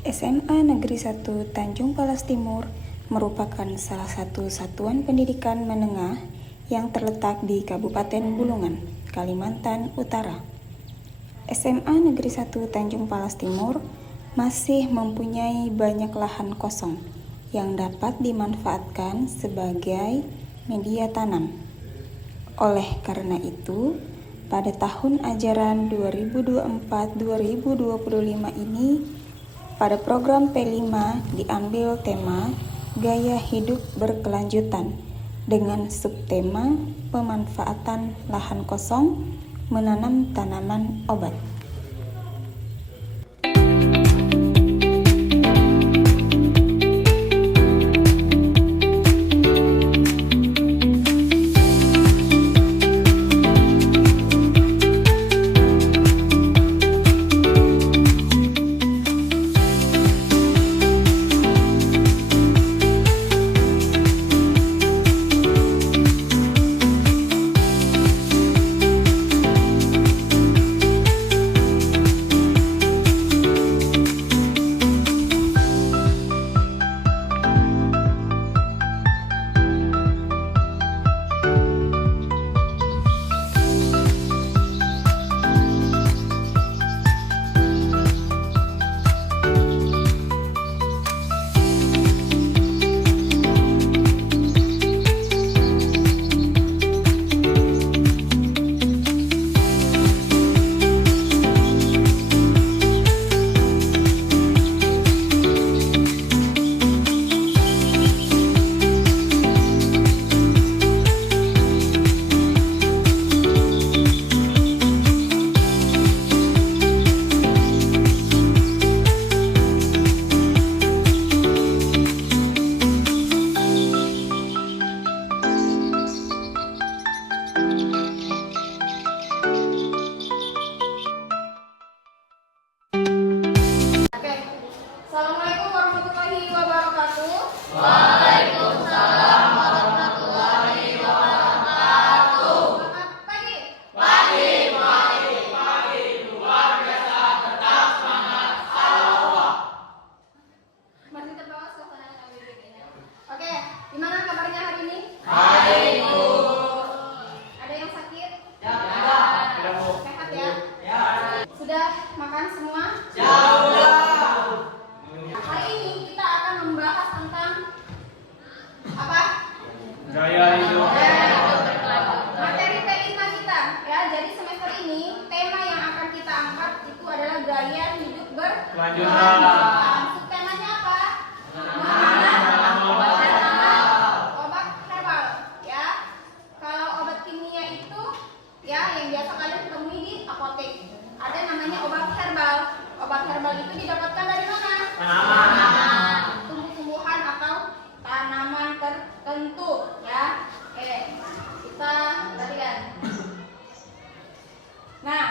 SMA Negeri 1 Tanjung Palas Timur merupakan salah satu satuan pendidikan menengah yang terletak di Kabupaten Bulungan, Kalimantan Utara. SMA Negeri 1 Tanjung Palas Timur masih mempunyai banyak lahan kosong yang dapat dimanfaatkan sebagai media tanam. Oleh karena itu, pada tahun ajaran 2024-2025 ini, pada program P5 diambil tema Gaya Hidup Berkelanjutan dengan subtema pemanfaatan lahan kosong menanam tanaman obat. Assalamualaikum warahmatullahi wabarakatuh. Waalaikumsalam warahmatullahi wabarakatuh. Selamat pagi. Pagi, luar biasa, tetap semangat, Allah. Masih terbawa suasana KBBI ini. Oke, gimana kabarnya hari ini? Baik, Bu. Ada yang sakit? Ya, ada. Sehat ya? Ya. Sudah makan semua? Ya, udah. Hari ini kita akan membahas tentang apa? Gaya hidup. Materi P5 kita ya. Jadi semester ini tema yang akan kita angkat itu adalah gaya hidup berkelanjutan. Subtemanya apa? Obat herbal ya. Kalau obat kimia itu ya yang biasa kalian temui di apotek. Ada namanya obat herbal. Obat herbal itu didapatkan dari mana? Tumbuh-tumbuhan atau tanaman tertentu ya. Oke, kita perhatikan. Nah,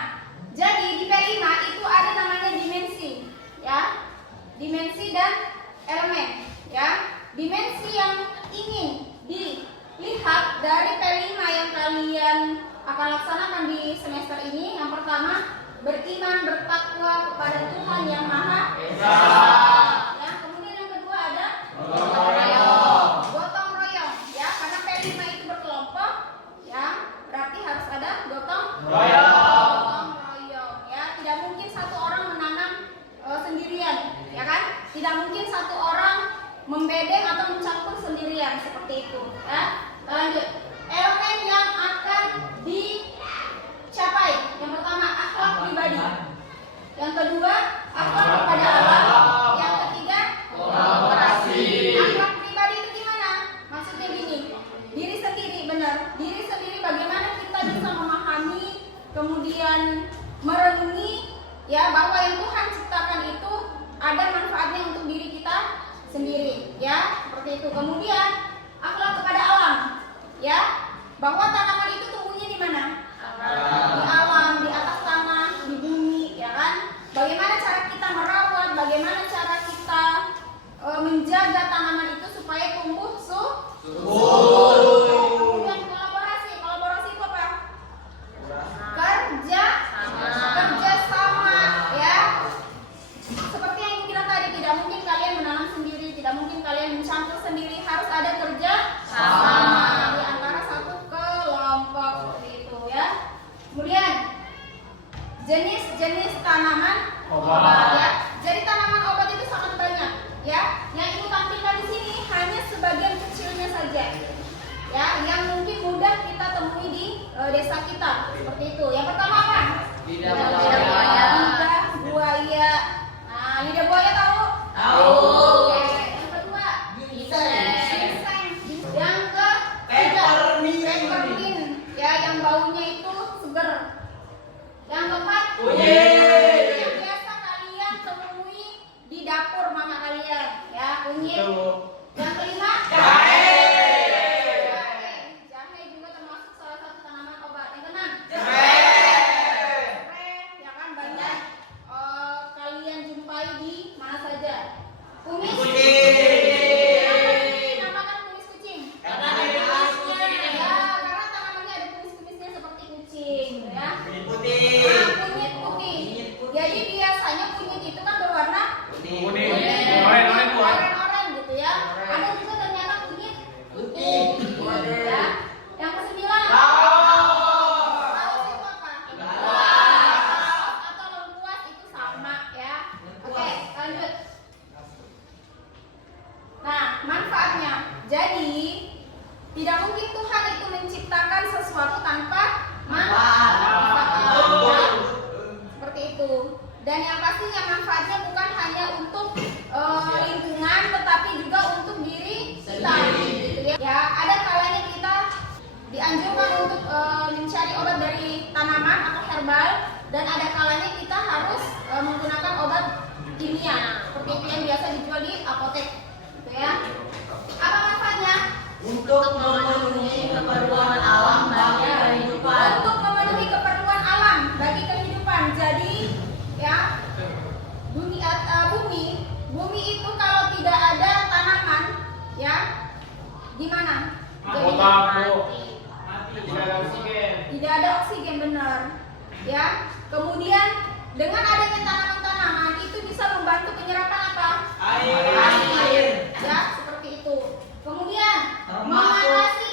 jadi di P5 itu ada namanya dimensi ya. Dimensi dan elemen ya. Dimensi yang ingin dilihat dari P5 yang kalian akan laksanakan di semester ini, yang pertama beriman bertakwa kepada Tuhan yang Maha Esa. Ya, kemudian yang kedua ada gotong royong ya, karena P5 itu berkelompok ya, berarti harus ada gotong royong ya. Tidak mungkin satu orang menanam sendirian ya kan, tidak mungkin satu orang membedeng atau mencampur sendirian seperti itu ya. Lanjut, elemen yang akan dicapai, yang pertama akhlak pribadi, yang kedua akhlak kepada alam, yang ketiga Kolaborasi. akhlak pribadi itu gimana? Maksudnya gini, diri sendiri, benar, diri sendiri bagaimana kita bisa memahami, kemudian merenungi ya bahwa yang Tuhan ciptakan itu ada manfaatnya untuk diri kita sendiri ya, seperti itu. Kemudian akhlak kepada alam ya, bahwa tanaman itu tumbuhnya di mana? Di alam, di atas tanah, di bumi ya kan. Bagaimana cara kita merawat, bagaimana cara kita menjaga tanaman itu supaya tumbuh subur. Kemudian kolaborasi itu apa? Kerja sama ya. Seperti yang kita tadi, tidak tidak mungkin kalian mencampur sendiri, harus ada kerja sama di antara satu kelompok seperti itu ya. Kemudian jenis-jenis tanaman obat ya. Jadi tanaman obat itu sangat banyak ya. Yang ibu tampilkan di sini hanya sebagian kecilnya saja ya, yang mungkin mudah kita temui di desa kita seperti itu. Yang pertama apa? Lidah buaya. Nah, lidah buaya tahu? Tahu. Oke. Yang kedua, ginseng. Yang ketiga, peppermint. Ya, yang baunya itu seger. Yang keempat, kunyit. Yang biasa kalian temui di dapur mama kalian, ya, kunyit. Yang kelima, jahe. Jahe juga termasuk salah satu tanaman obat. Yang keenam, ya kan banyak kalian jumpai di mana saja. Kumis. Dinamakan kumis kucing. Ya, karena tanamannya ada kumis-kumisnya seperti kucing, ya. Kunyit putih. Jadi biasanya kunyit itu kan berwarna Kuning. oren gitu ya. Ada juga ternyata kunyit putih. Ya. Yang kesembilan. Laos itu apa? Laos atau lengkuas itu sama ya. Oke, lanjut. Nah, manfaatnya. Jadi tidak mungkin Tuhan itu menciptakan sesuatu tanpa manfaat. Seperti itu. Dan yang pastinya manfaatnya bukan hanya untuk lingkungan, tetapi juga untuk diri kita. Gitu ya. Ya, ada kalanya kita dianjurkan untuk mencari obat dari tanaman atau herbal, dan ada kalanya kita harus menggunakan obat kimia seperti itu yang biasa dijual di apotek. Gitu ya. Apa manfaatnya? Untuk memenuhi keperluan alam bagi kehidupan. Untuk memenuhi keperluan alam bagi kehidupan. Jadi ya, bumi itu kalau tidak ada tanaman ya, gimana? Jadi tidak ada oksigen, benar ya. Kemudian dengan adanya tanaman-tanaman itu bisa membantu penyerapan apa? Air. Ya, seperti itu. Kemudian mengatasi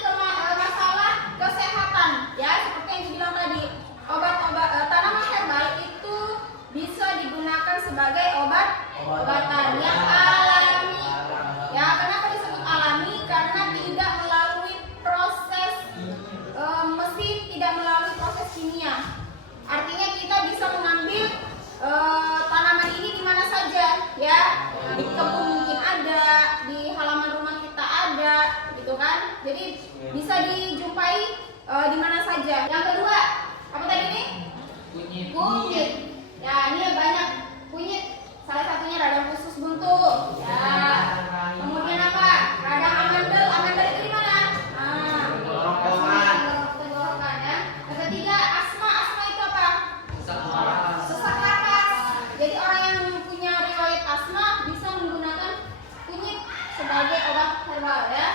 masalah kesehatan ya, seperti yang dibilang tadi, obat-obat tanaman herbal itu bisa digunakan sebagai obat-obatan yang alami. Ya, kenapa disebut alami? Karena tidak melalui proses mesin, tidak melalui proses kimia. Artinya kita bisa mengambil tanaman ini di mana saja ya. Di kebun mungkin ada, di halaman rumah kita ada, gitu kan. Jadi bisa dijumpai di mana saja. Yang kedua, apa tadi ini? Kunyit. Ya, ini banyak kunyit. Salah satunya radang usus buntu. Ya. Kemudian apa? Radang amandel. Amandel itu di mana? Tenggorokan ya. Yang ketiga, asma. Asma itu apa? Sesak napas. Jadi orang yang punya riwayat asma bisa menggunakan kunyit sebagai obat herbal ya.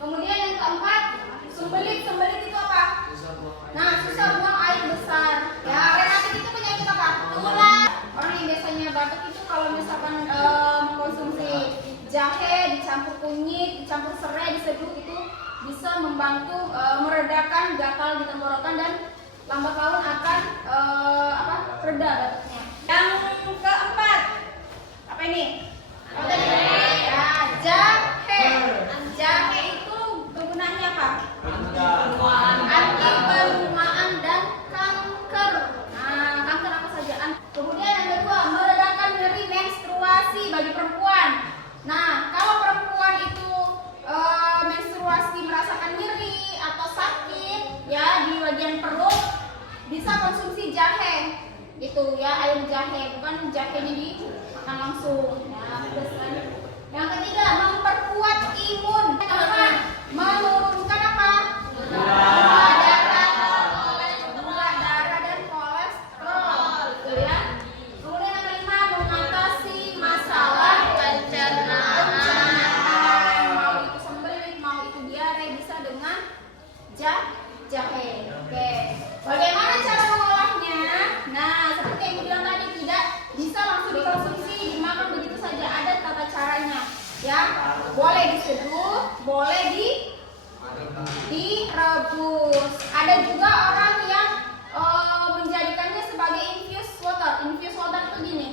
Kemudian yang keempat, sembelit. Sembelit itu apa? Nah, susah buang air besar. Ya, rematik itu penyakit apa? Tulang. Orang yang biasanya batuk itu kalau misalkan mengkonsumsi jahe dicampur kunyit, dicampur serai, diseduh, itu bisa membantu meredakan gatal di tenggorokan dan lambat laun akan reda batuknya. Yang keempat, apa ini? Apa tadi? Ya, jahe. Jahe itu kegunaannya apa? Anti penuaan dan kanker. Nah, kanker apa saja? Kemudian yang kedua, meredakan nyeri menstruasi bagi perempuan. Nah, kalau perempuan itu menstruasi merasakan nyeri atau sakit ya di bagian perut, bisa konsumsi jahe. Gitu ya, air jahe, bukan jahenya dimakan langsung. Ya, terus kan. Yang ketiga, memperkuat imun. Menurunkan apa? Gula darah dan kolesterol, gitu ya. Kemudian yang kelima, mengatasi masalah pencernaan. Mau itu sembelit, mau itu diare, bisa dengan jahe. Oke. Bagaimana cara mengolahnya? Nah, seperti yang dibilang tadi, tidak bisa langsung dikonsumsi, dimakan begitu saja. Ya, boleh diseduh, boleh direbus. Ada juga orang yang menjadikannya sebagai infused water. Infused water itu gini.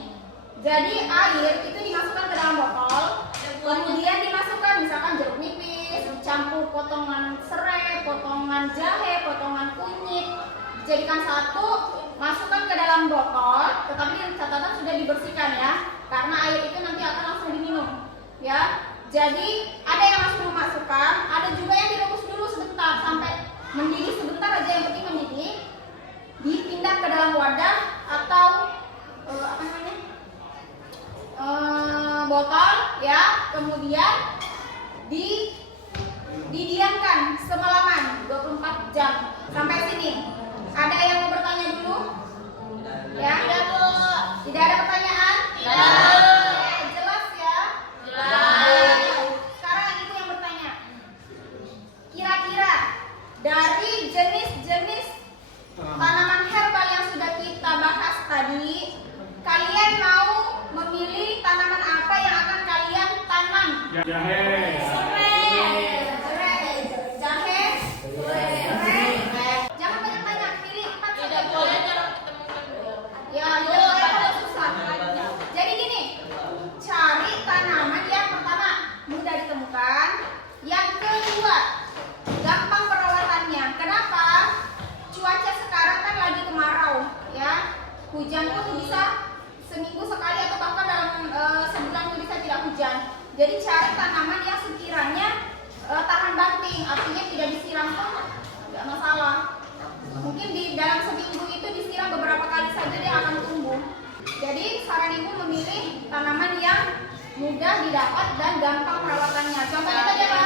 Jadi air itu dimasukkan ke dalam botol, kemudian dimasukkan misalkan jeruk nipis, dicampur potongan serai, potongan jahe, potongan kunyit, dijadikan satu, masukkan ke dalam botol, tetapi catatan sudah dibersihkan ya, karena air itu nanti akan langsung diminum. Ya, jadi ada yang langsung memasukkan, ada juga yang direbus dulu sebentar sampai mendidih sebentar aja, yang penting mendidih, dipindah ke dalam wadah atau botol ya, kemudian didiamkan semalaman 24 jam. Sampai sini ada yang mau bertanya dulu? Ya? Tidak, Bu. Tidak ada pertanyaan? Tidak. Jelas ya? Jelas. Sekarang ibu yang bertanya. Kira-kira dari jenis-jenis tanaman herbal yang sudah kita bahas tadi, kalian mau memilih tanaman apa yang akan kalian tanam? Jahe. Jahe. Jangan banyak-banyak, pilih 4 saja. Tidak boleh jarang ditemukan. Ya, tidak boleh kalau susah. Jadi gini, cari tanaman yang pertama mudah ditemukan, yang kedua gampang perawatannya. Kenapa? Cuaca sekarang kan lagi kemarau, ya. Hujan pun bisa seminggu sekali atau bahkan dalam sebulan itu bisa tidak hujan. Jadi cari tanaman yang sekiranya tahan banting, artinya tidak disiram pun tidak masalah. Mungkin di dalam seminggu itu disiram beberapa kali saja dia akan tumbuh. Jadi saran ibu memilih tanaman yang mudah didapat dan gampang perawatannya. Contohnya tadi apa?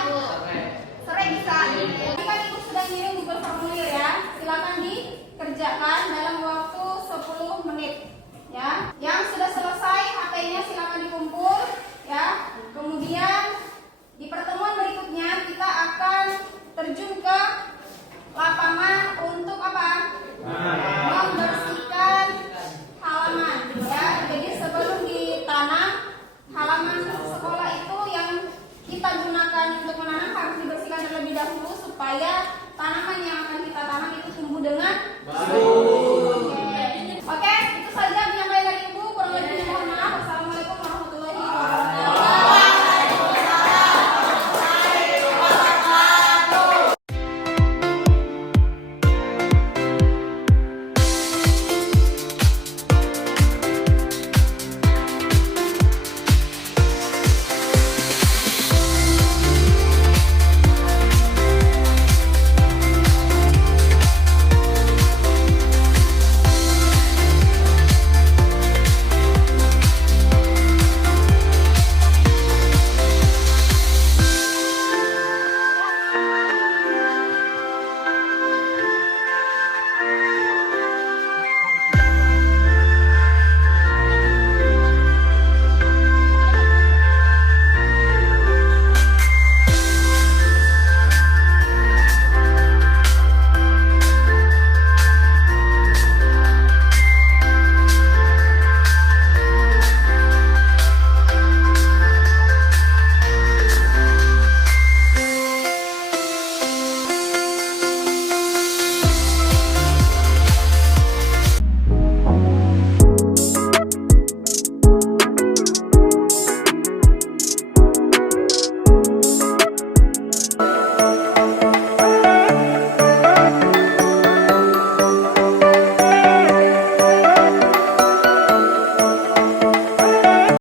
Serai bisa. Ini kan ibu sudah ngirim Google Formulir ya. Silakan dikerjakan dalam waktu 10 menit. Ya, yang sudah selesai HP-nya silakan dikumpul ya. Kemudian di pertemuan berikutnya kita akan terjun ke lapangan untuk apa? Membersihkan halaman ya. Jadi sebelum ditanam, halaman sekolah itu yang kita gunakan untuk menanam harus dibersihkan terlebih dahulu supaya tanaman yang akan kita tanam itu tumbuh dengan baik.